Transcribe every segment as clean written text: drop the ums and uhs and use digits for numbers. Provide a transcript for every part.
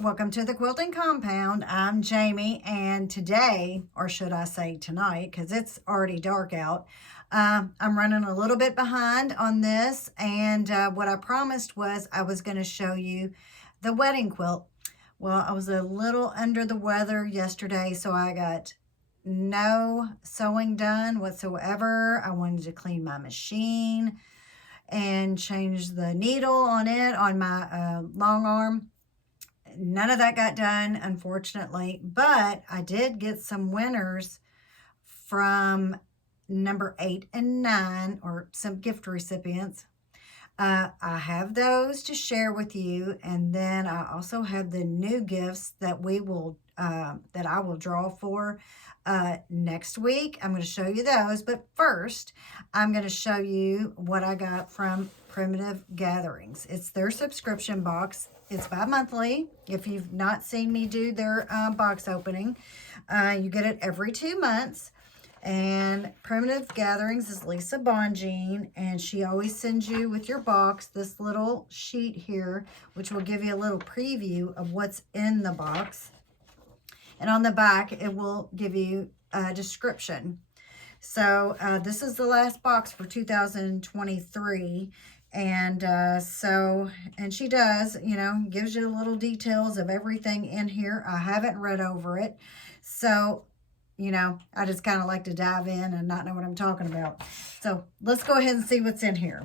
Welcome to the Quilting Compound. I'm Jamie, and today, or should I say tonight, because it's already dark out, I'm running a little bit behind on this, and what I promised was I was going to show you the wedding quilt. Well, I was a little under the weather yesterday, so I got no sewing done whatsoever. I wanted to clean my machine and change the needle on it on my long arm. None of that got done, unfortunately, but I did get some winners from number 8 and 9, or some gift recipients. I have those to share with you, and then I also have the new gifts that that I will draw for next week. I'm going to show you those, but first I'm going to show you what I got from Primitive Gatherings. It's their subscription box. It's bi-monthly. If you've not seen me do their box opening, you get it every 2 months. And Primitive Gatherings is Lisa Bonjean, and she always sends you with your box this little sheet here, which will give you a little preview of what's in the box. And on the back, it will give you a description. So this is the last box for 2023. And and she does, gives you little details of everything in here. I haven't read over it. So I just kind of like to dive in and not know what I'm talking about. So let's go ahead and see what's in here.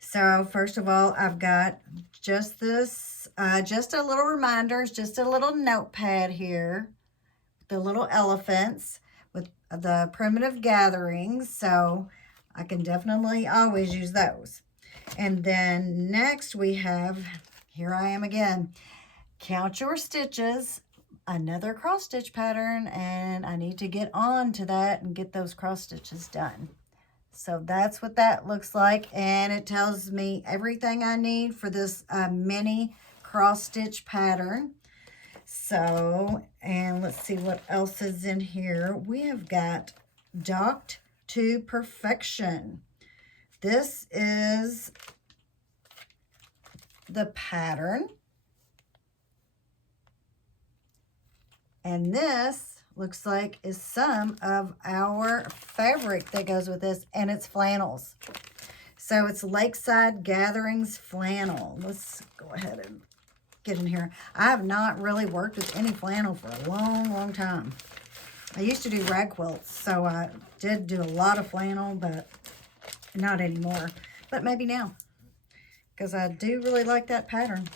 So first of all, I've got just this, just a little reminders, just a little notepad here. The little elephants with the Primitive Gatherings. So I can definitely always use those. And then next we have, here I am again, Count Your Stitches. Another cross stitch pattern, and I need to get on to that and get those cross stitches done. So that's what that looks like, and it tells me everything I need for this mini cross stitch pattern. So, and let's see what else is in here. We have got Docked to Perfection. This is the pattern. And this looks like is some of our fabric that goes with this, and it's flannels. So it's Lakeside Gatherings flannel. Let's go ahead and get in here. I have not really worked with any flannel for a long, long time. I used to do rag quilts, so I did do a lot of flannel, but not anymore. But maybe now, because I do really like that pattern,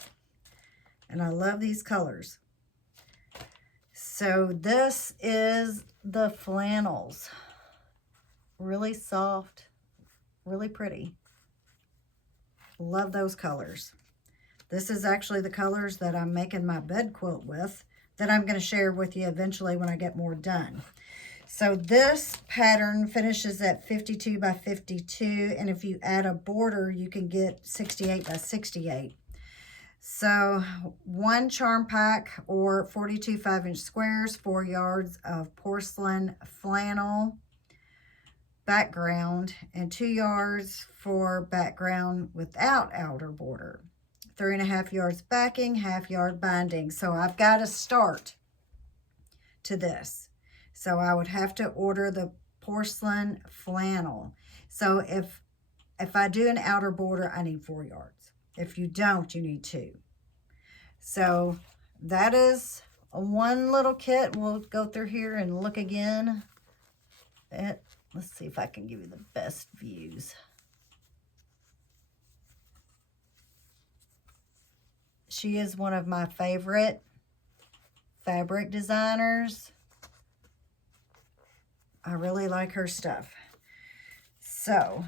and I love these colors. So this is the flannels. Really soft, really pretty. Love those colors. This is actually the colors that I'm making my bed quilt with, that I'm going to share with you eventually when I get more done. So this pattern finishes at 52 by 52, and if you add a border, you can get 68 by 68. So 1 charm pack, or 42 5-inch squares, 4 yards of porcelain flannel background, and 2 yards for background without outer border. 3.5 yards backing, 1/2 yard binding. So I've got to start to this. So I would have to order the porcelain flannel. So if I do an outer border, I need 4 yards. If you don't, you need 2. So that is one little kit. We'll go through here and look again at, let's see if I can give you the best views. She is one of my favorite fabric designers. I really like her stuff. So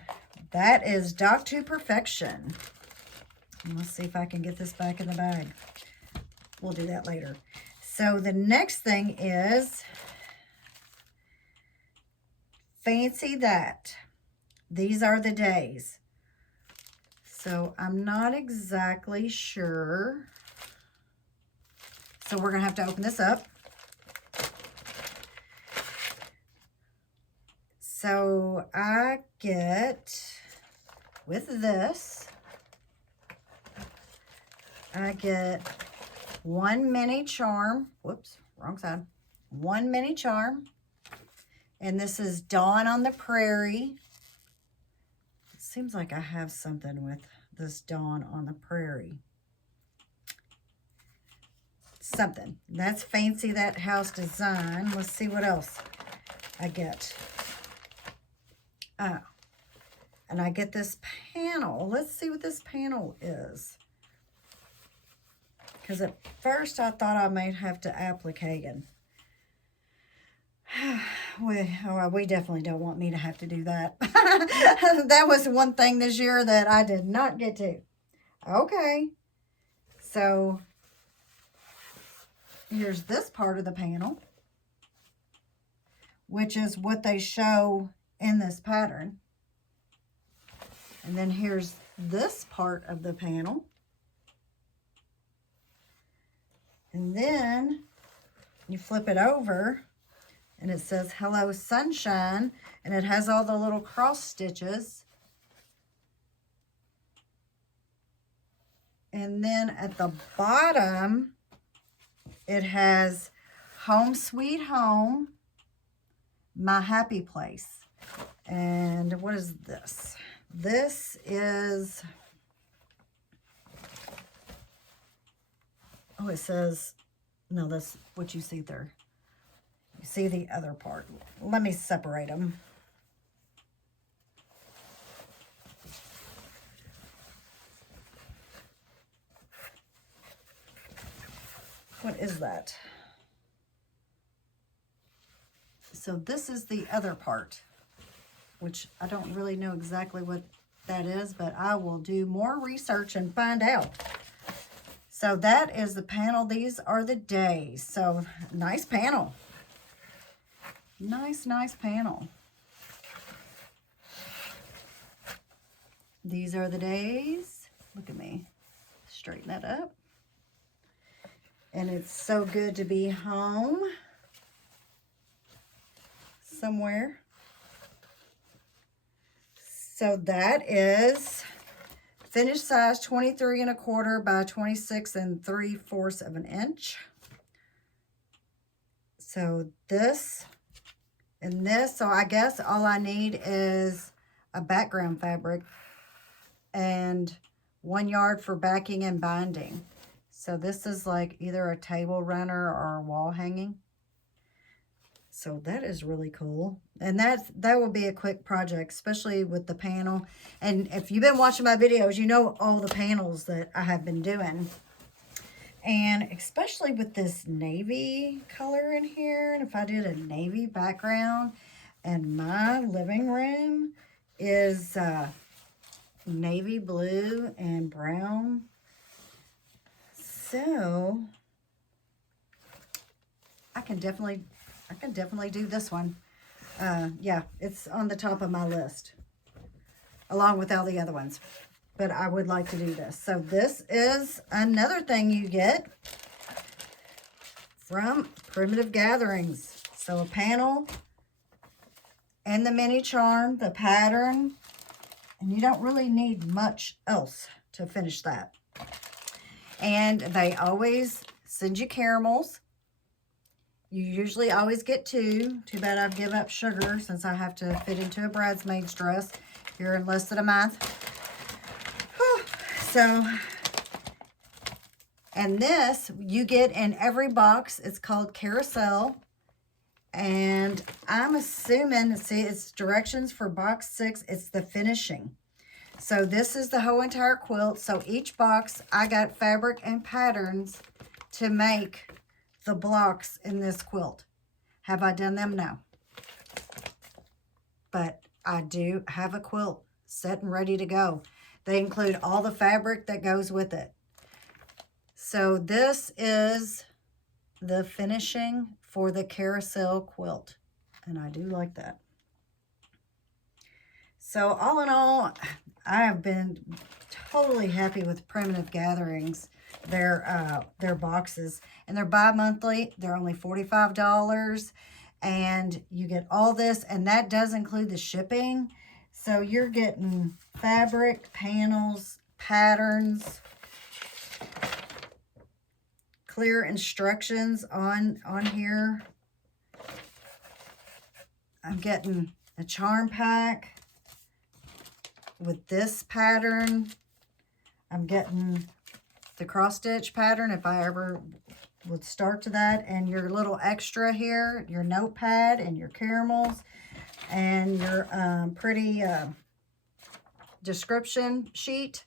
that is Docked to Perfection. And let's see if I can get this back in the bag. We'll do that later. So the next thing is Fancy That. These are the days. So I'm not exactly sure. So we're going to have to open this up. So I get, with this, I get one mini charm. Whoops, wrong side. One mini charm. And this is Dawn on the Prairie. It seems like I have something with this Dawn on the Prairie. Something. That's Fancy That House Design. Let's see what else I get. And I get this panel. Let's see what this panel is. Because at first I thought I might have to applicate. We definitely don't want me to have to do that. That was one thing this year that I did not get to. Okay. So here's this part of the panel, which is what they show in this pattern. And then here's this part of the panel. And then you flip it over and it says Hello Sunshine, and it has all the little cross stitches. And then at the bottom, it has Home Sweet Home, My Happy Place. And what is this? This is, oh, it says, no, that's what you see there. You see the other part. Let me separate them. What is that? So this is the other part, which I don't really know exactly what that is, but I will do more research and find out. So that is the panel. These are the days. So nice panel. Nice panel. These are the days. Look at me. Straighten that up. And it's so good to be home somewhere. So that is finished size 23 1/4 by 26 3/4 of an inch. So this and this, so I guess all I need is a background fabric and 1 yard for backing and binding. So this is like either a table runner or a wall hanging. So that is really cool. And that will be a quick project, especially with the panel. And if you've been watching my videos, you know all the panels that I have been doing. And especially with this navy color in here. And if I did a navy background, and my living room is navy blue and brown. So I can definitely do this one. Yeah, it's on the top of my list, along with all the other ones. But I would like to do this. So this is another thing you get from Primitive Gatherings. So a panel and the mini charm, the pattern, and you don't really need much else to finish that. And they always send you caramels. You usually always get 2. Too bad I've given up sugar since I have to fit into a bridesmaid's dress here in less than a month. So, and this you get in every box. It's called Carousel. And I'm assuming, see, it's directions for box 6. It's the finishing. So this is the whole entire quilt. So each box, I got fabric and patterns to make the blocks in this quilt. Have I done them? No. But I do have a quilt set and ready to go. They include all the fabric that goes with it. So this is the finishing for the Carousel quilt. And I do like that. So all in all, I have been totally happy with Primitive Gatherings. Their boxes. And they're bi-monthly. They're only $45. And you get all this. And that does include the shipping. So you're getting fabric, panels, patterns, clear instructions on here. I'm getting a charm pack with this pattern. I'm getting the cross stitch pattern if I ever would start to that, and your little extra here, your notepad and your caramels and your pretty description sheet.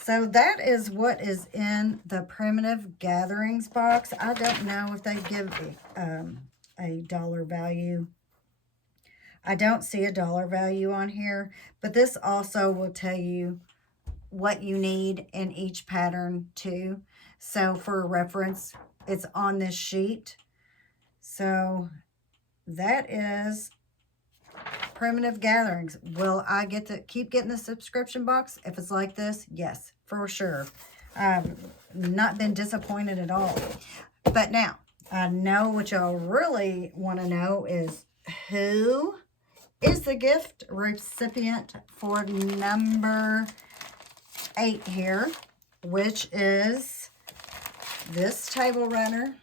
So that is what is in the Primitive Gatherings box. I don't know if they give a dollar value. I don't see a dollar value on here, but this also will tell you what you need in each pattern too. So for reference, it's on this sheet. So that is Primitive Gatherings. Will I get to keep getting the subscription box if it's like this? Yes, for sure. I've not been disappointed at all. But now, I know what y'all really want to know is who is the gift recipient for number 8 here, which is this table runner.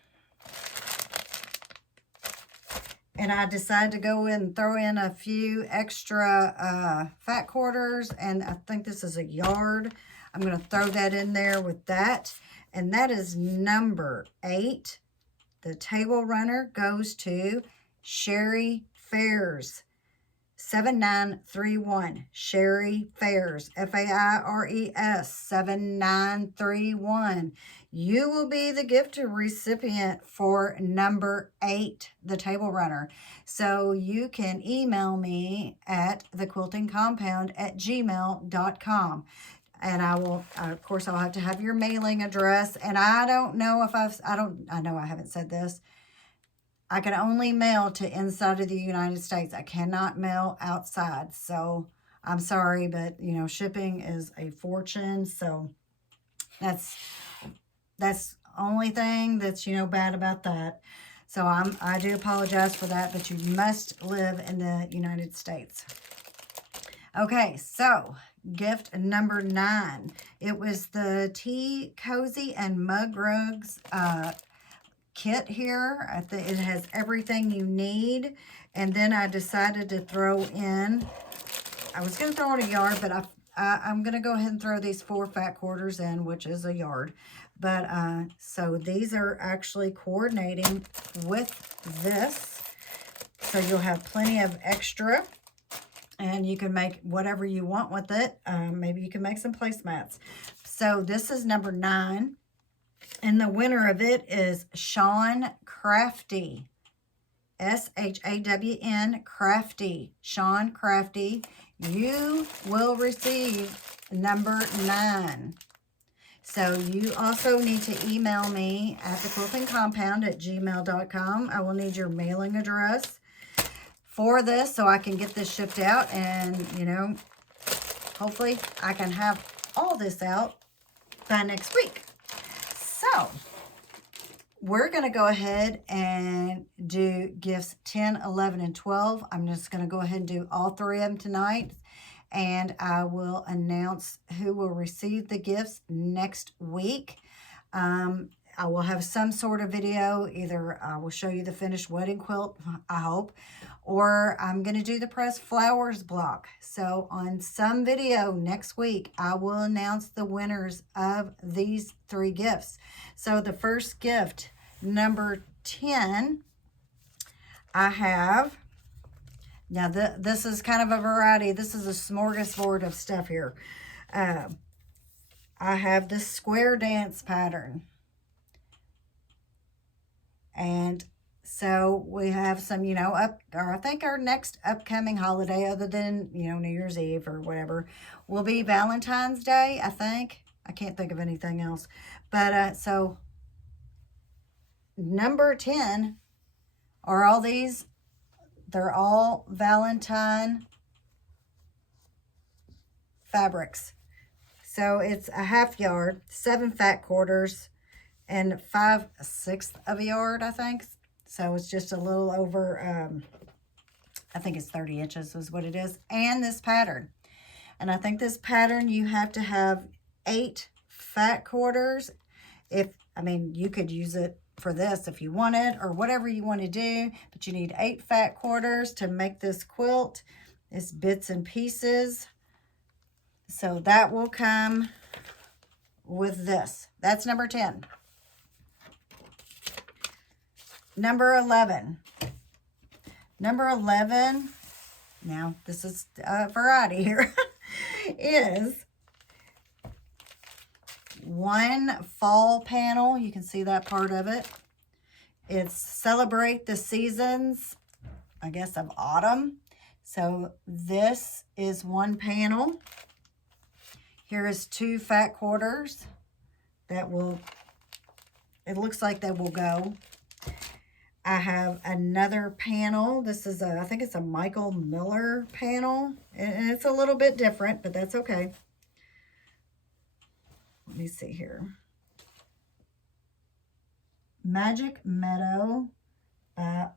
And I decided to go in and throw in a few extra fat quarters, and I think this is a yard. I'm going to throw that in there with that, and that is number 8. The table runner goes to Sherry Fairs, 7931. Sherry Fairs, F-A-I-R-E-S, 7931. You will be the gift recipient for number 8, the table runner. So you can email me at thequiltingcompound@gmail.com. And I will, of course, I'll have to have your mailing address. And I don't know if I know I haven't said this. I can only mail to inside of the United States. I cannot mail outside. So I'm sorry, but, you know, shipping is a fortune. So that's only thing that's, you know, bad about that. So I do apologize for that, but you must live in the United States. Okay, so gift number 9. It was the Tea Cozy and Mug Rugs kit here. It has everything you need. And then I decided to throw in, I was going to throw in a yard, but I'm going to go ahead and throw these 4 fat quarters in, which is a yard. But so these are actually coordinating with this. So you'll have plenty of extra, and you can make whatever you want with it. Maybe you can make some placemats. So this is number 9. And the winner of it is Shawn Crafty. S-H-A-W-N, Crafty. Shawn Crafty. You will receive number 9. So you also need to email me at thequiltingcompound@gmail.com. I will need your mailing address for this so I can get this shipped out. And, you know, hopefully I can have all this out by next week. So we're going to go ahead and do gifts 10, 11, and 12. I'm just going to go ahead and do all 3 of them tonight. And I will announce who will receive the gifts next week. I will have some sort of video. Either I will show you the finished wedding quilt, I hope, or I'm going to do the pressed flowers block. So on some video next week, I will announce the winners of these 3 gifts. So the first gift, number 10, I have, now this is kind of a variety. This is a smorgasbord of stuff here. I have this square dance pattern. And so we have some, you know, I think our next upcoming holiday, other than, you know, New Year's Eve or whatever, will be Valentine's Day, I think. I can't think of anything else. But so number 10 are all these. They're all Valentine fabrics. So it's a half yard, 7 fat quarters, and 5/6 of a yard, I think. So it's just a little over, I think it's 30 inches is what it is. And this pattern. And I think this pattern, you have to have 8 fat quarters I mean, you could use it for this if you wanted, or whatever you want to do, but you need 8 fat quarters to make this quilt. It's bits and pieces. So that will come with this. That's number 10. Number 11. Number 11, now this is a variety here, is one fall panel. You can see that part of it. It's Celebrate the Seasons, I guess, of autumn. So this is one panel. Here is 2 fat quarters that will, it looks like they will go. I have another panel. This is I think it's a Michael Miller panel. And it's a little bit different, but that's okay. Let me see here. Magic Meadow,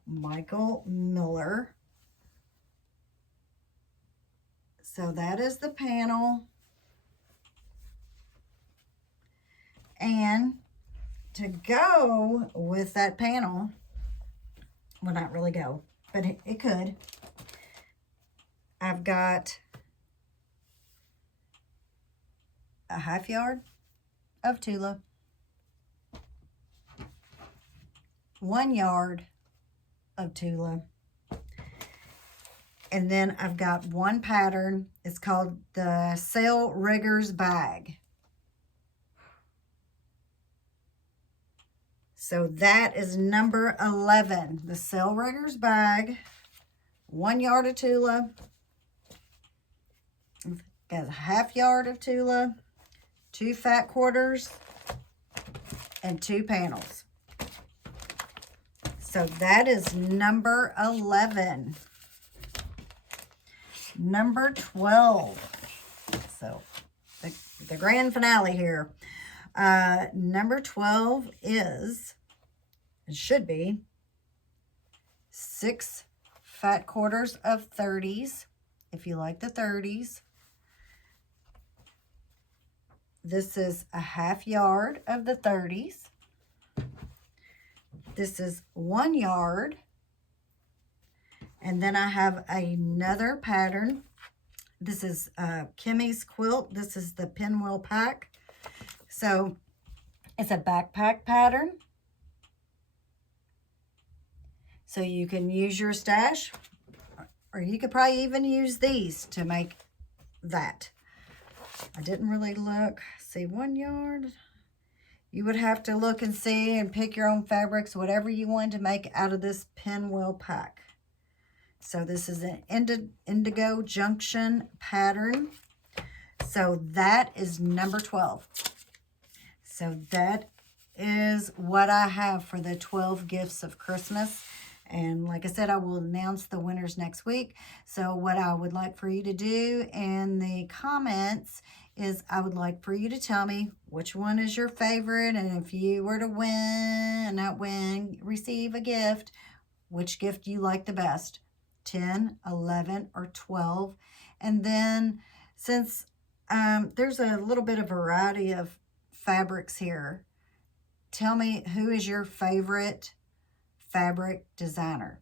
Michael Miller. So that is the panel. And to go with that panel, well, not really go, but it could. I've got a 1/2 yard of Tula, 1 yard of Tula, and then I've got one pattern. It's called the Sail Riggers Bag. So that is number 11, the Sail Riggers Bag, 1 yard of Tula, got a 1/2 yard of Tula, 2 fat quarters, and 2 panels. So that is number 11. Number 12. So the grand finale here. Number 12 is, it should be, 6 fat quarters of 30s, if you like the 30s. This is a 1/2 yard of the 30s. This is 1 yard. And then I have another pattern. This is Kimmy's quilt. This is the Pinwheel Pack. So it's a backpack pattern. So you can use your stash, or you could probably even use these to make that. I didn't really look. See, 1 yard. You would have to look and see and pick your own fabrics, whatever you want to make out of this Pinwheel Pack. So this is an Indigo Junction pattern. So that is number 12. So that is what I have for the 12 gifts of Christmas. And like I said, I will announce the winners next week. So what I would like for you to do in the comments is I would like for you to tell me which one is your favorite. And if you were to win, not win, receive a gift, which gift you like the best, 10, 11, or 12. And then since there's a little bit of variety of fabrics here, tell me who is your favorite fabric designer.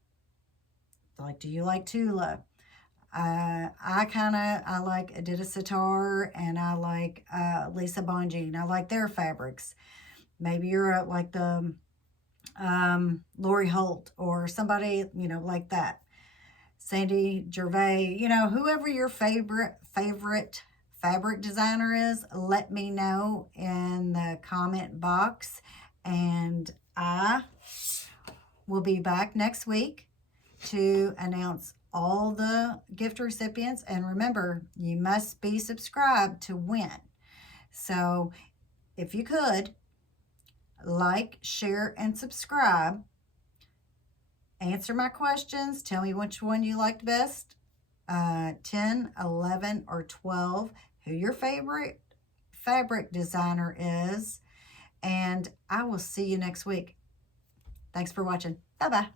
Like, do you like Tula? I like Adita Sitar, and I like Lisa Bonjean. I like their fabrics. Maybe you're like the Lori Holt or somebody, like that. Sandy Gervais, whoever your favorite fabric designer is, let me know in the comment box, and I will be back next week to announce all the gift recipients. And remember, you must be subscribed to win. So if you could, like, share, and subscribe. Answer my questions. Tell me which one you liked best. 10, 11, or 12. Who your favorite fabric designer is. And I will see you next week. Thanks for watching. Bye-bye.